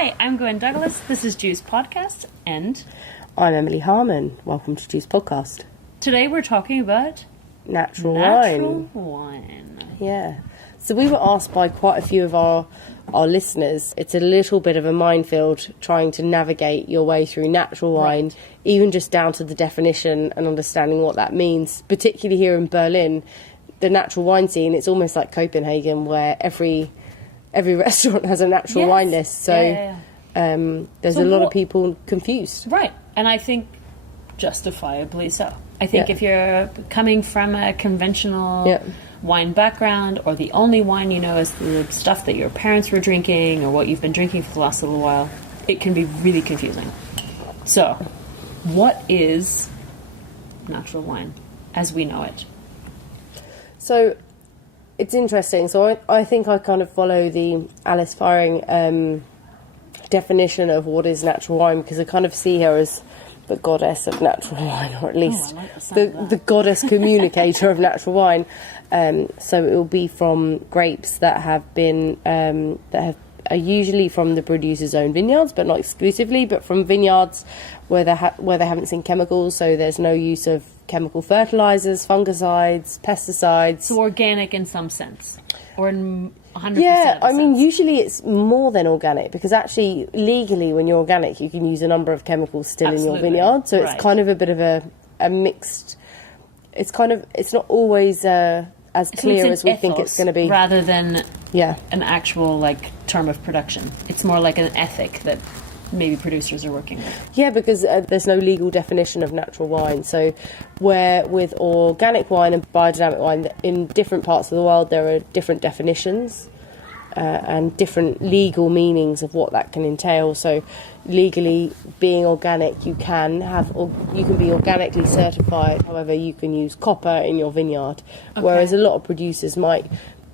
Hi, I'm Gwen Douglas. This is Juice Podcast, and I'm Emily Harmon. Welcome to Juice Podcast. Today we're talking about natural wine. Yeah. So we were asked by quite a few of our listeners. It's a little bit of a minefield trying to navigate your way through natural wine, Right. even just down to the definition and understanding what that means. Particularly here in Berlin, the natural wine scene, it's almost like Copenhagen, where every restaurant has a natural wine list. So there's a lot of people confused. Right, and I think justifiably so. I think if you're coming from a conventional wine background, or the only wine you know is the stuff that your parents were drinking or what you've been drinking for the last little while, it can be really confusing. So, what is natural wine as we know it? So it's interesting. So I think I kind of follow the Alice Firing definition of what is natural wine, because I kind of see her as the goddess of natural wine, or at least the goddess communicator of natural wine. So it will be from grapes that have been are usually from the producer's own vineyards, but not exclusively, but from vineyards where they haven't seen chemicals. So there's no use of chemical fertilizers, fungicides, pesticides. So organic in some sense, or in 100%. Yeah, I mean, usually it's more than organic, because actually legally, when you're organic, you can use a number of chemicals still in your vineyard. So it's kind of a bit of a mixed. It's not always as clear as we think it's going to be, rather than an actual term of production. It's more like an ethic that maybe producers are working with. Yeah, because there's no legal definition of natural wine. So where with organic wine and biodynamic wine, in different parts of the world there are different definitions and different legal meanings of what that can entail. So legally, being organic, you can be organically certified. However, you can use copper in your vineyard, whereas a lot of producers might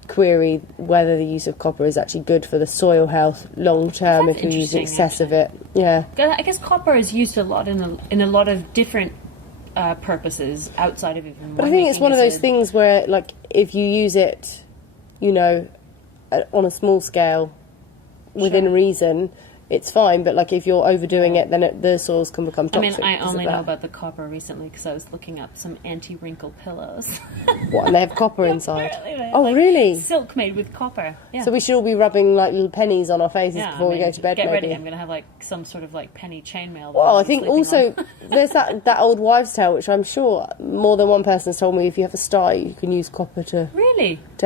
query whether the use of copper is actually good for the soil health long term if you use excess of it. Yeah, I guess copper is used a lot in a lot of different purposes outside of even. But I think it's one of those things where, if you use it, on a small scale, within reason, it's fine. But if you're overdoing it, then the soils can become toxic. I only know about the copper recently because I was looking up some anti-wrinkle pillows. What, and they have copper inside? Oh, really? Silk made with copper. Yeah. So we should all be rubbing little pennies on our faces before we go to bed. Get maybe. ready. I'm going to have some sort of penny chainmail. Well, I think also there's that old wives' tale, which I'm sure more than one person's told me. If you have a sty, you can use copper to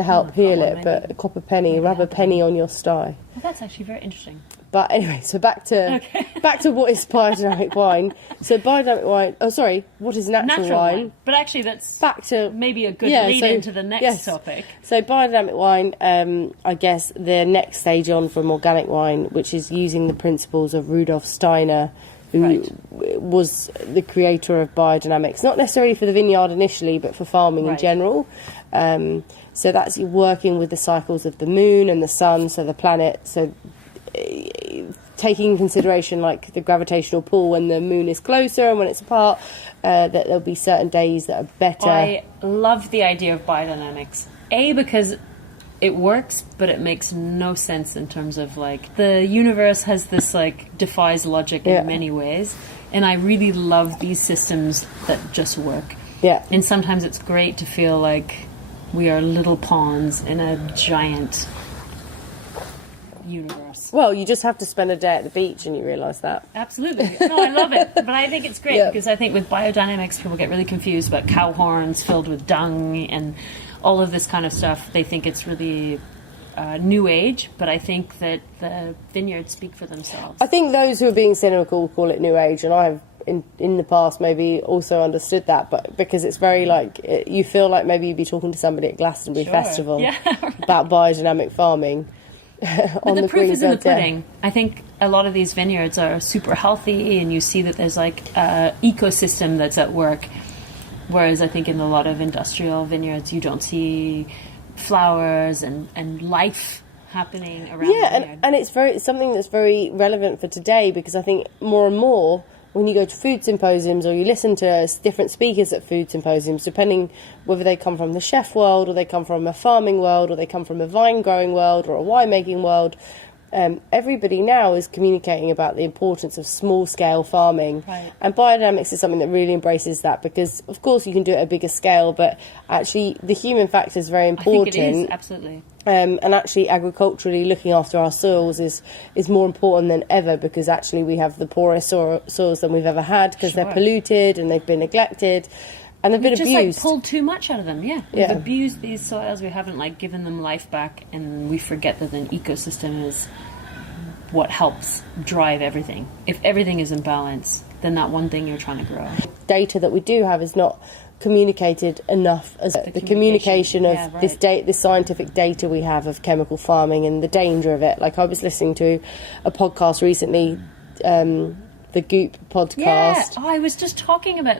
help heal it. But a copper penny, rub a penny on your sty. Well, that's actually very interesting. But anyway, so back to what is biodynamic wine. So biodynamic wine. Oh, sorry. What is natural wine? But actually, that's back to maybe a good lead into the next topic. So biodynamic wine. I guess the next stage on from organic wine, which is using the principles of Rudolf Steiner, who was the creator of biodynamics, not necessarily for the vineyard initially, but for farming in general. So that's working with the cycles of the moon and the sun, so the planet. So taking in consideration the gravitational pull when the moon is closer and when it's apart, that there'll be certain days that are better. I love the idea of biodynamics. Because it works, but it makes no sense in terms of the universe has this defies logic in many ways, and I really love these systems that just work. Yeah. And sometimes it's great to feel like we are little pawns in a giant universe. Well, you just have to spend a day at the beach and you realise that. Absolutely. No, I love it. But I think it's great because I think with biodynamics, people get really confused about cow horns filled with dung and all of this kind of stuff. They think it's really new age, but I think that the vineyards speak for themselves. I think those who are being cynical call it new age, and I have in the past maybe also understood that, but because it's very you feel like maybe you'd be talking to somebody at Glastonbury Festival about biodynamic farming. But the proof is in the pudding. I think a lot of these vineyards are super healthy, and you see that there's ecosystem that's at work. Whereas I think in a lot of industrial vineyards, you don't see flowers and life happening around the vineyard. And it's something that's very relevant for today, because I think more and more when you go to food symposiums or you listen to different speakers at food symposiums, depending whether they come from the chef world or they come from a farming world or they come from a vine growing world or a winemaking world, everybody now is communicating about the importance of small-scale farming. Right. And biodynamics is something that really embraces that, because, of course, you can do it at a bigger scale, but actually the human factor is very important. I think it is, absolutely. And actually, agriculturally, looking after our soils is more important than ever, because actually we have the poorest soils than we've ever had, because they're polluted and they've been neglected. And they've been abused. Just like pulled too much out of them, yeah. We've abused these soils. We haven't like given them life back, and we forget that an ecosystem is what helps drive everything. If everything is in balance, then that one thing you're trying to grow. Data that we do have is not communicated enough as the communication of this scientific data we have of chemical farming and the danger of it. Like, I was listening to a podcast recently, the Goop podcast. Yeah, I was just talking about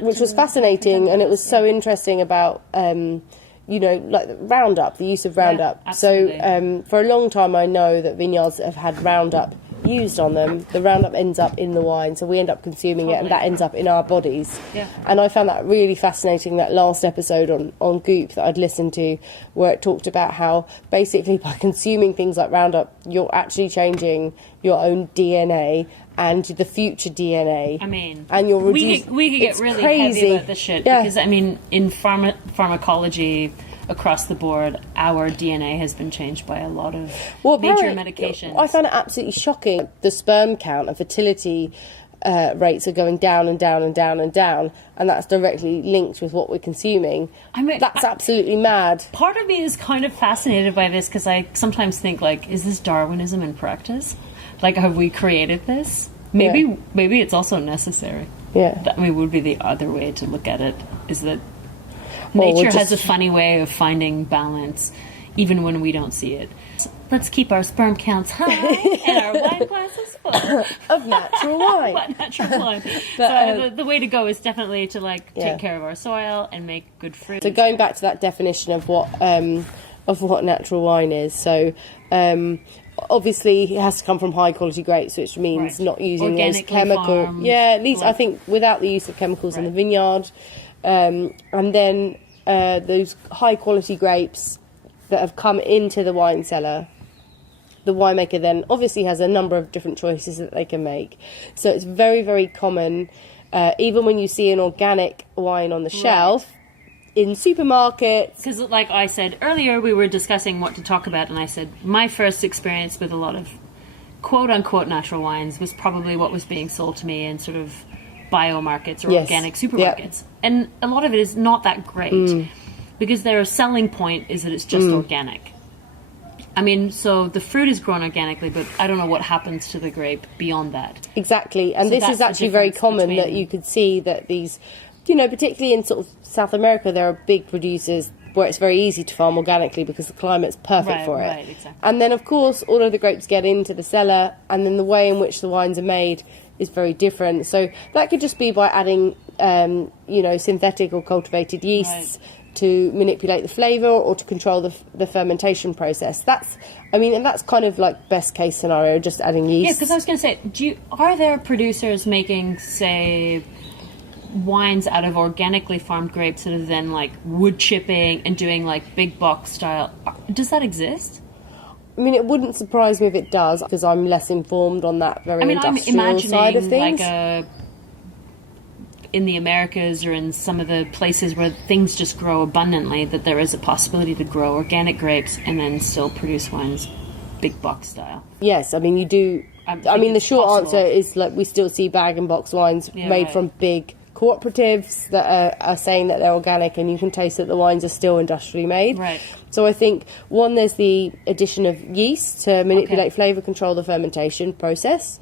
which was fascinating, and it was so interesting about like Roundup, the use of Roundup. So for a long time, I know that vineyards that have had Roundup used on them, the Roundup ends up in the wine, so we end up consuming it, and that ends up in our bodies. Yeah. And I found that really fascinating, that last episode on Goop that I'd listened to, where it talked about how basically by consuming things like Roundup, you're actually changing your own DNA and the future DNA. I mean, and you're reducing. We could get really heavy about this shit, because I mean, in pharmacology across the board, our DNA has been changed by a lot of major medications. I found it absolutely shocking. The sperm count and fertility rates are going down and down and down and down, and that's directly linked with what we're consuming. I mean, that's absolutely mad. Part of me is kind of fascinated by this, because I sometimes think, like, is this Darwinism in practice? Like, have we created this? Maybe it's also necessary. Yeah. I mean, would be the other way to look at it, is that nature has a funny way of finding balance, even when we don't see it. So let's keep our sperm counts high and our wine glasses full of natural wine. Natural wine. So the way to go is definitely to take care of our soil and make good fruit. So going back to that definition of what natural wine is, so obviously it has to come from high quality grapes, which means not using those chemical farmed, at least I think without the use of chemicals in the vineyard, and then those high quality grapes that have come into the wine cellar, the winemaker then obviously has a number of different choices that they can make. So it's very, very common, even when you see an organic wine on the shelf in supermarkets. Because, like I said earlier, we were discussing what to talk about, and I said my first experience with a lot of quote-unquote natural wines was probably what was being sold to me in sort of biomarkets or organic supermarkets. And a lot of it is not that great, because their selling point is that it's just organic. I mean, so the fruit is grown organically, but I don't know what happens to the grape beyond that. Exactly, and so this is actually very common that you could see that these, particularly in sort of South America, there are big producers where it's very easy to farm organically because the climate's perfect for it. Right, exactly. And then, of course, all of the grapes get into the cellar, and then the way in which the wines are made is very different. So that could just be by adding, synthetic or cultivated yeasts to manipulate the flavour or to control the fermentation process. That's kind of like best case scenario, just adding yeast. Yeah, because I was going to say, are there producers making, say, wines out of organically farmed grapes that are then like wood chipping and doing like big box style? Does that exist? I mean, it wouldn't surprise me if it does, because I'm less informed on that industrial side of things. Like in the Americas or in some of the places where things just grow abundantly, that there is a possibility to grow organic grapes and then still produce wines big box style. Yes, I mean, you do. I mean, the short answer is like we still see bag and box wines made from big cooperatives that are saying that they're organic, and you can taste that the wines are still industrially made. Right. So I think, one, there's the addition of yeast to manipulate flavour, control the fermentation process.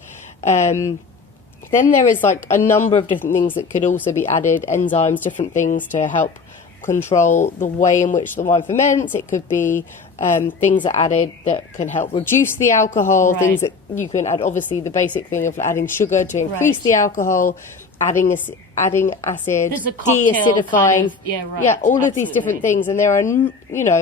Then there is like a number of different things that could also be added, enzymes, different things to help control the way in which the wine ferments. It could be things that are added that can help reduce the alcohol, things that you can add, obviously the basic thing of adding sugar to increase the alcohol, adding acid, de-acidifying, all of these different things. And there are,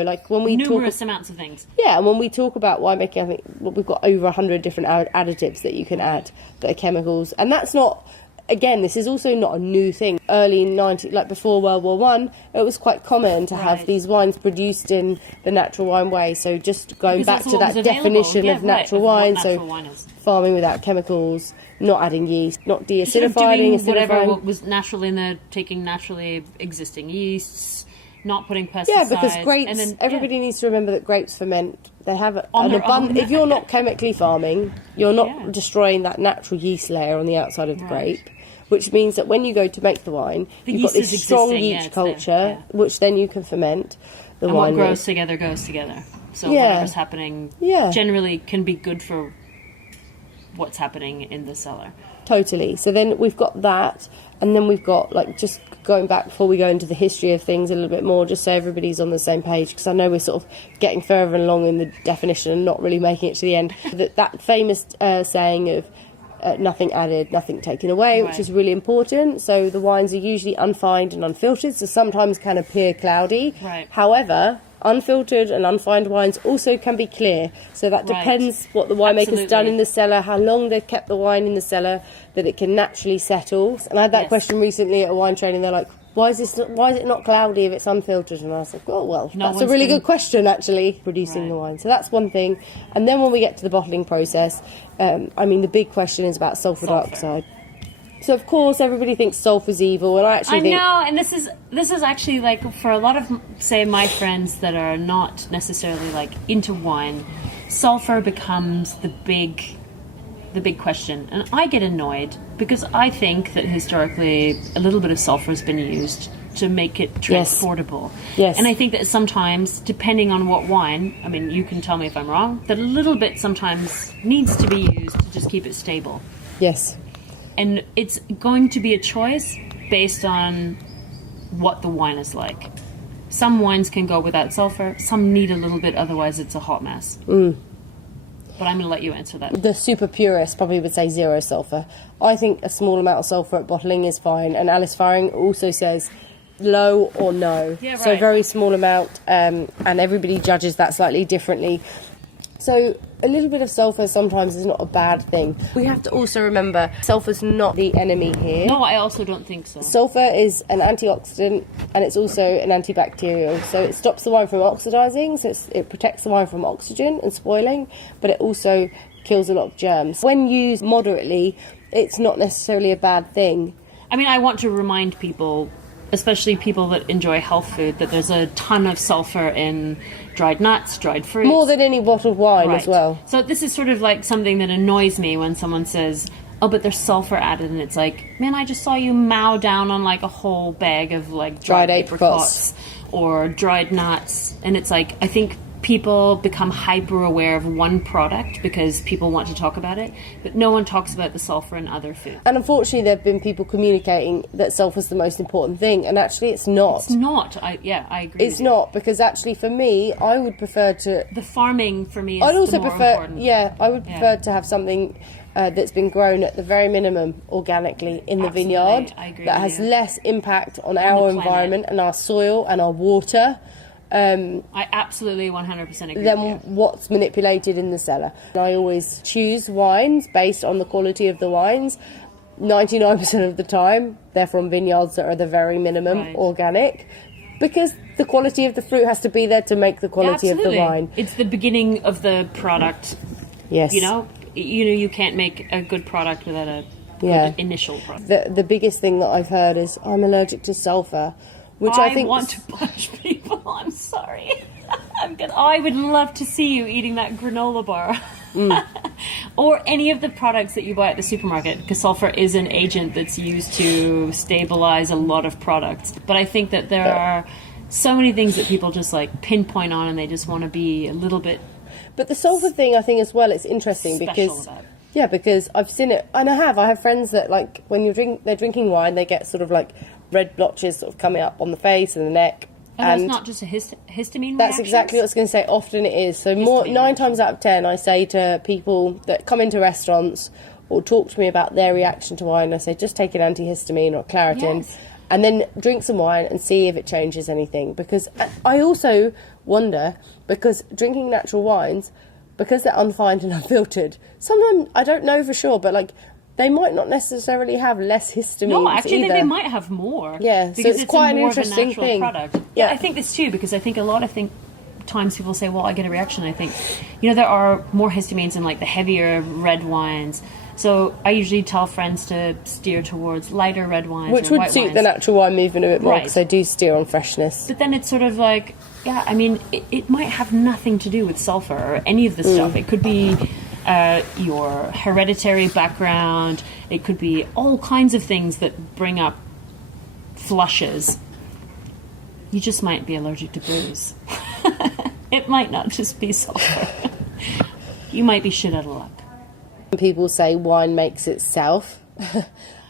like when we numerous amounts of things. Yeah, and when we talk about winemaking, I think we've got over 100 different additives that you can add that are chemicals, and that's not again, this is also not a new thing. Early 90s, like before World War One, it was quite common to have these wines produced in the natural wine way. So just going back to that definition of natural wine, farming without chemicals, not adding yeast, not deacidifying, whatever was naturally in there, taking naturally existing yeasts, not putting pesticides. Yeah, because grapes, everybody needs to remember that grapes ferment. They have an abundant... If you're not chemically farming, you're not destroying that natural yeast layer on the outside of the grape, which means that when you go to make the wine, you've got this strong yeast culture, which then you can ferment the wine. And what grows together goes together. So whatever's happening generally can be good for what's happening in the cellar. Totally. So then we've got that, and then we've got, like, just going back before we go into the history of things a little bit more, just so everybody's on the same page, because I know we're sort of getting further along in the definition and not really making it to the end. That famous saying of nothing added, nothing taken away, which is really important. So the wines are usually unfined and unfiltered, so sometimes can appear cloudy. However, unfiltered and unfined wines also can be clear, so that depends what the winemaker's done in the cellar, how long they've kept the wine in the cellar, that it can naturally settle. And I had that question recently at a wine training. They're like, why is it not cloudy if it's unfiltered? And I was like, oh well, that's a really good question, actually, producing the wine. So that's one thing. And then when we get to the bottling process, the big question is about sulfur dioxide. So of course everybody thinks sulfur's evil, and I know, and this is actually, like, for a lot of, say, my friends that are not necessarily, like, into wine, sulfur becomes the big question, and I get annoyed because I think that historically a little bit of sulfur has been used to make it transportable. And I think that sometimes, depending on what wine, I mean, you can tell me if I'm wrong, that a little bit sometimes needs to be used to just keep it stable. And it's going to be a choice based on what the wine is like. Some wines can go without sulfur, some need a little bit, otherwise it's a hot mess. But I'm going to let you answer that. The super purist probably would say 0 sulfur. I think a small amount of sulfur at bottling is fine, and Alice Firing also says low or no. So very small amount, and everybody judges that slightly differently. So a little bit of sulfur sometimes is not a bad thing. We have to also remember sulfur's not the enemy here. No, I also don't think so. Sulfur is an antioxidant, and it's also an antibacterial. So it stops the wine from oxidizing, so it protects the wine from oxygen and spoiling, but it also kills a lot of germs. When used moderately, it's not necessarily a bad thing. I mean, I want to remind people, especially people that enjoy health food, that there's a ton of sulfur in dried nuts, dried fruits. More than any bottled wine as well. So this is sort of like something that annoys me when someone says, oh, but there's sulfur added, and it's like, man, I just saw you mow down on, like, a whole bag of, like, dried apricots or dried nuts. And it's like, I think people become hyper aware of one product because people want to talk about it, but no one talks about the sulfur in other food. And unfortunately there have been people communicating that sulfur's the most important thing, and actually it's not. It's not. I agree. It's not, because actually for me, I would prefer to... The farming for me is important. Yeah, I would prefer to have something that's been grown at the very minimum organically in the vineyard, that has less impact on our environment and our soil and our water. I absolutely 100% agree than with you. What's manipulated in the cellar. I always choose wines based on the quality of the wines. 99% of the time they're from vineyards that are the very minimum organic, because the quality of the fruit has to be there to make the quality of the wine. It's the beginning of the product. You know, you can't make a good product without a good initial product. The biggest thing that I've heard is, I'm allergic to sulfur. Which I think want to punch people. I'm sorry. I would love to see you eating that granola bar. Or any of the products that you buy at the supermarket, because sulfur is an agent that's used to stabilize a lot of products. But I think that there are so many things that people just, like, pinpoint on, and they just want to be a little bit... But the sulfur thing, I think, as well, it's interesting because... because I've seen it, and I have friends that, like, when they're drinking wine, they get sort of, like, red blotches sort of coming up on the face and the neck. And that's not just a histamine That's exactly what I was going to say. Often it is. So 9 times out of 10, I say to people that come into restaurants or talk to me about their reaction to wine, I say, just take an antihistamine or Claritin, and then drink some wine and see if it changes anything. Because I also wonder, because drinking natural wines, because they're unfined and unfiltered, sometimes, I don't know for sure, but, like, they might not necessarily have less histamines. No, actually, either. they might have more. Yeah, because so it's quite a an more interesting of a natural thing. product. Yeah, I think this too, because I think a lot of times people say, well, I get a reaction. I think, there are more histamines in like the heavier red wines. So I usually tell friends to steer towards lighter red wines, which or would white suit wines. the natural wine movement a bit more, Right. because they do steer on freshness. But then it's sort of like, yeah, I mean, it might have nothing to do with sulfur or any of the stuff. It could be your hereditary background. It could be all kinds of things that bring up flushes. You just might be allergic to booze. It might not just be sulfur. You might be shit out of luck. People say wine makes itself.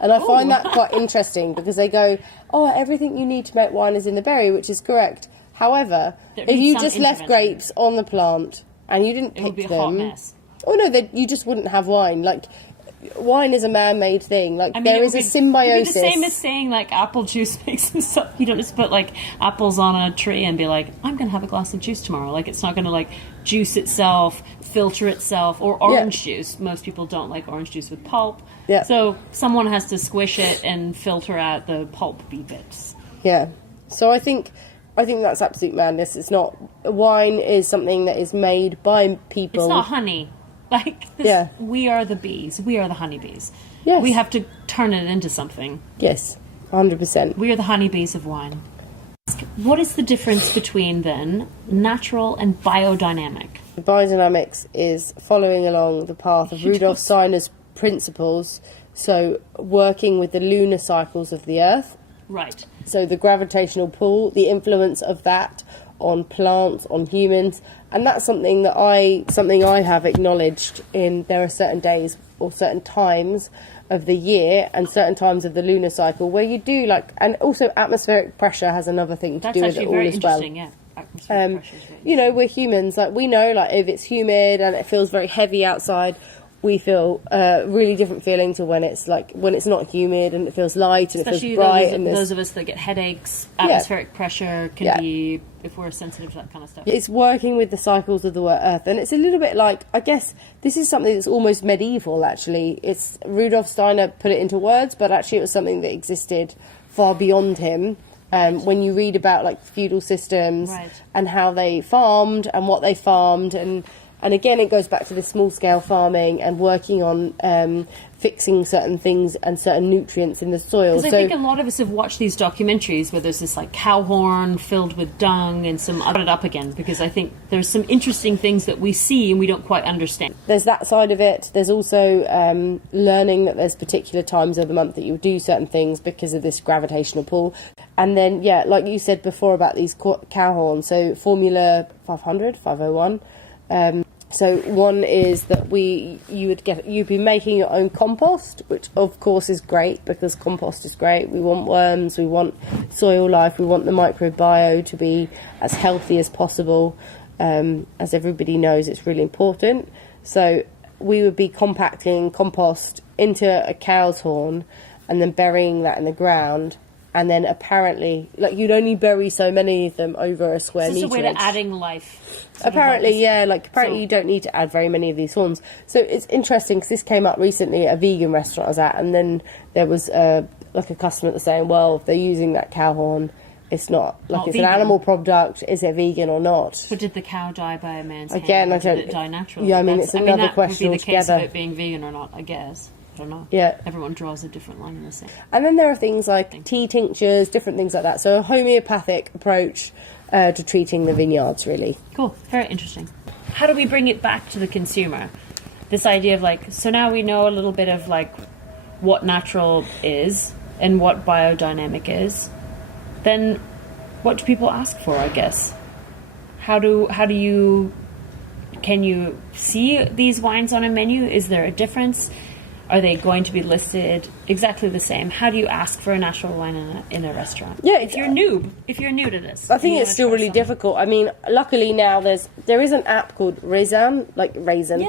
And I find that quite interesting, because they go, oh, everything you need to make wine is in the berry, which is correct. However, if you just left grapes on the plant and you didn't pick them... It would be a hot mess. Oh, no, you just wouldn't have wine. Like, wine is a man-made thing. Like, there is a symbiosis. It'd be the same as saying, like, apple juice makes itself. You don't just put, like, apples on a tree and be like, I'm going to have a glass of juice tomorrow. Like, it's not going to, like, juice itself, filter itself, or orange juice. Most people don't like orange juice with pulp. Yeah. So someone has to squish it and filter out the pulpy bits. Yeah. So I think that's absolute madness. It's not... Wine is something that is made by people. It's not honey. Like, we are the bees. We are the honeybees. Yes. We have to turn it into something. Yes, 100%. We are the honeybees of wine. What is the difference between, then, natural and biodynamic? Biodynamics is following along the path of Rudolf Steiner's principles, so working with the lunar cycles of the Earth. Right. So the gravitational pull, the influence of that on plants, on humans, and that's something I have acknowledged in. There are certain days or certain times of the year and certain times of the lunar cycle where you do and also atmospheric pressure has another thing to do with it all as well. Yeah. Atmospheric pressure is we're humans. Like, we know, like, if it's humid and it feels very heavy outside, we feel really different feeling to when it's not humid and it feels light and especially it feels bright. Those of us that get headaches, atmospheric pressure can be, if we're sensitive to that kind of stuff. It's working with the cycles of the Earth, and it's a little bit like, I guess this is something that's almost medieval, actually. It's Rudolf Steiner put it into words, but actually it was something that existed far beyond him. When you read about, like, feudal systems and how they farmed and what they farmed, and again, it goes back to the small-scale farming and working on fixing certain things and certain nutrients in the soil. Because I think a lot of us have watched these documentaries where there's this, like, cow horn filled with dung and some... I'll put it up again, because I think there's some interesting things that we see and we don't quite understand. There's that side of it. There's also learning that there's particular times of the month that you do certain things because of this gravitational pull. And then, like you said before about these cow horns, so Formula 500, 501... so one is that you'd be making your own compost, which of course is great, because compost is great. We want worms, we want soil life, we want the microbiome to be as healthy as possible. As everybody knows, it's really important. So we would be compacting compost into a cow's horn and then burying that in the ground. And then apparently, like, you'd only bury so many of them over a square metre. It's a way to adding life. Apparently, you don't need to add very many of these horns. So it's interesting, because this came up recently at a vegan restaurant I was at, and then there was a customer that was saying, well, if they're using that cow horn, it's not it's vegan. An animal product. Is it vegan or not? But did the cow die by a man's hand? Again, I don't. Did it die naturally? Yeah, it's another question would be the altogether. case of it being vegan or not, I guess. I don't know. Yeah. Everyone draws a different line in the sand. And then there are things like tea tinctures, different things like that. So a homeopathic approach to treating the vineyards, really. Cool. Very interesting. How do we bring it back to the consumer? This idea of, like, so now we know a little bit of, like, what natural is and what biodynamic is. Then what do people ask for, I guess? Can you see these wines on a menu? Is there a difference? Are they going to be listed exactly the same? How do you ask for a natural wine in a restaurant? Yeah, if you're new to this, I think it's still really difficult. I mean, luckily now there is an app called Raisin, like Raisin,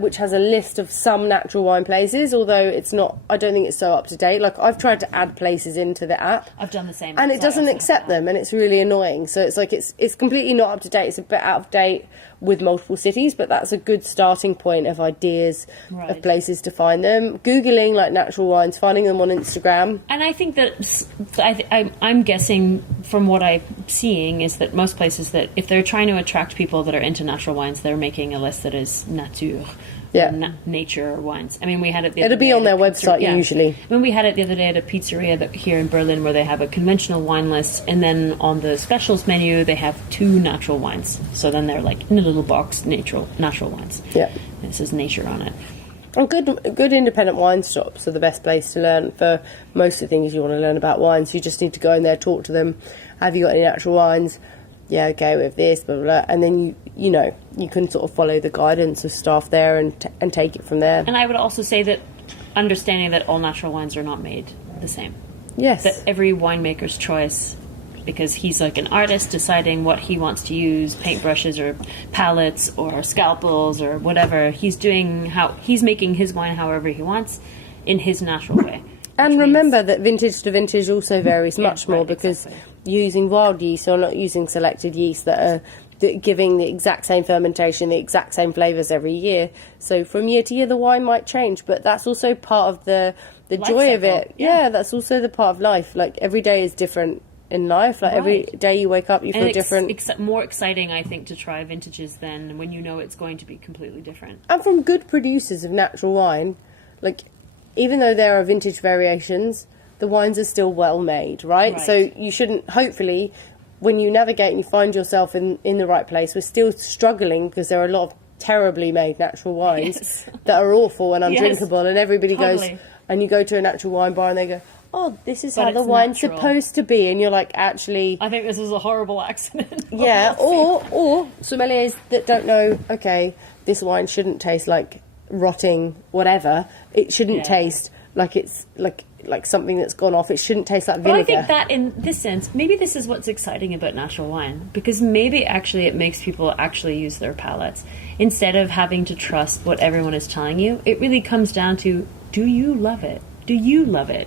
which has a list of some natural wine places. Although it's not, I don't think it's so up to date. Like, I've tried to add places into the app. I've done the same, and it doesn't accept them, and it's really annoying. So it's like it's completely not up to date. It's a bit out of date. with multiple cities, but that's a good starting point of ideas of places to find them. Googling like natural wines, finding them on Instagram. And I think that I'm guessing from what I'm seeing is that most places that if they're trying to attract people that are into natural wines, they're making a list that is nature. Nature wines. I mean, we had it the other day. It'll be on their website usually. I mean, we had it the other day at a pizzeria here in Berlin where they have a conventional wine list, and then on the specials menu they have 2 natural wines. So then they're like in a little box, natural wines. Yeah, and it says nature on it. And good independent wine shops are the best place to learn for most of the things you want to learn about wines. You just need to go in there, talk to them. Have you got any natural wines? Yeah, okay, with this, blah, blah, blah. And then you can sort of follow the guidance of staff there and take it from there. And I would also say that understanding that all natural wines are not made the same. Yes. That every winemaker's choice, because he's like an artist deciding what he wants to use, paintbrushes or palettes or scalpels or whatever, he's making his wine however he wants in his natural way. And remember that vintage to vintage also varies much more because you're using wild yeast or not using selected yeast that are giving the exact same fermentation, the exact same flavours every year. So from year to year the wine might change, but that's also part of the joy of it. Yeah, that's also the part of life. Like every day is different in life. Like every day you wake up you feel different. It's more exciting, I think, to try vintages than when you know it's going to be completely different. And from good producers of natural wine, like even though there are vintage variations, the wines are still well made, right? So you shouldn't, hopefully, when you navigate and you find yourself in the right place, we're still struggling because there are a lot of terribly made natural wines that are awful and undrinkable, and everybody goes, and you go to a natural wine bar and they go, oh, this is how the wine's supposed to be, and you're like, actually, I think this is a horrible accident. Yeah, or sommeliers that don't know, okay, this wine shouldn't taste like rotting whatever. It shouldn't taste like it's like something that's gone off. It shouldn't taste like vinegar. But I think that in this sense, maybe this is what's exciting about natural wine, because maybe actually it makes people actually use their palates instead of having to trust what everyone is telling you. It really comes down to, do you love it? Do you love it?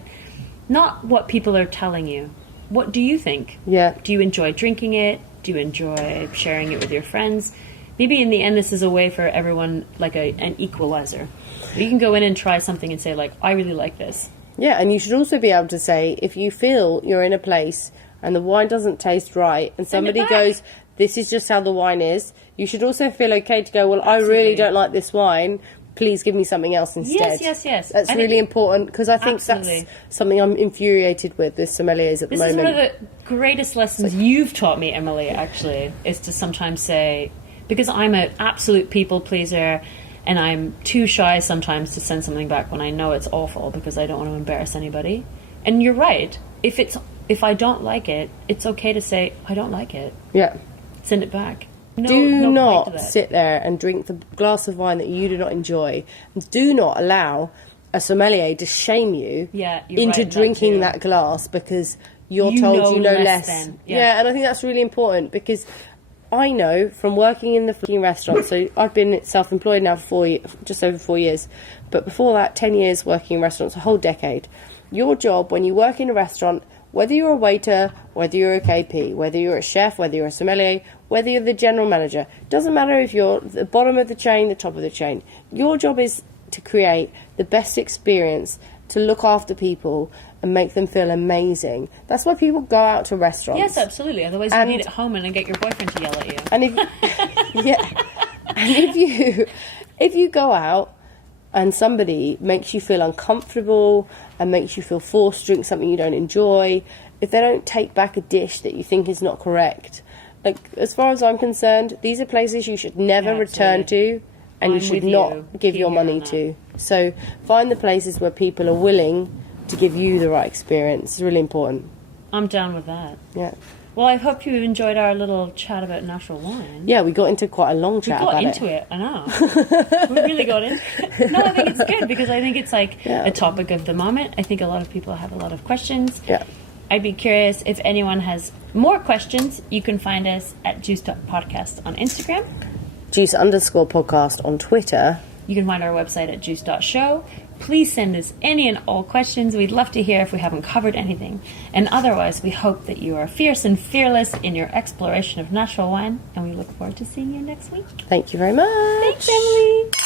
Not what people are telling you. What do you think? Yeah. Do you enjoy drinking it? Do you enjoy sharing it with your friends? Maybe in the end this is a way for everyone, like an equalizer. You can go in and try something and say, like, I really like this. Yeah, and you should also be able to say, if you feel you're in a place and the wine doesn't taste right and somebody goes, this is just how the wine is, you should also feel okay to go, well, Absolutely. I really don't like this wine. Please give me something else instead. Yes. That's really important, because I think that's something I'm infuriated with sommeliers at the moment. This is one of the greatest lessons you've taught me, Emily, actually, is to sometimes say, because I'm an absolute people pleaser and I'm too shy sometimes to send something back when I know it's awful because I don't want to embarrass anybody. And you're right. If I don't like it, it's okay to say, I don't like it. Yeah. Send it back. Do not sit there and drink the glass of wine that you do not enjoy. Do not allow a sommelier to shame you into drinking that glass because you're told you know less. Yeah, and I think that's really important, because I know from working in the restaurant, so I've been self-employed now for just over 4 years, but before that, 10 years working in restaurants, a whole decade. Your job when you work in a restaurant, whether you're a waiter, whether you're a KP, whether you're a chef, whether you're a sommelier, whether you're the general manager, doesn't matter if you're the bottom of the chain, the top of the chain. Your job is to create the best experience, to look after people and make them feel amazing. That's why people go out to restaurants. Yes, absolutely. Otherwise you need it home and then get your boyfriend to yell at you. And if you go out and somebody makes you feel uncomfortable and makes you feel forced to drink something you don't enjoy, if they don't take back a dish that you think is not correct, like, as far as I'm concerned, these are places you should never return to, and you should not give your money to. So find the places where people are willing to give you the right experience. It's really important. I'm down with that. Yeah. Well, I hope you enjoyed our little chat about natural wine. Yeah, we got into quite a long chat about it. We got into it, I know. We really got into it. No, I think it's good, because I think it's like a topic of the moment. I think a lot of people have a lot of questions. Yeah. I'd be curious if anyone has more questions. You can find us at juice.podcast on Instagram. Juice_podcast on Twitter. You can find our website at juice.show. Please send us any and all questions. We'd love to hear if we haven't covered anything. And otherwise, we hope that you are fierce and fearless in your exploration of natural wine, and we look forward to seeing you next week. Thank you very much. Thanks, Emily.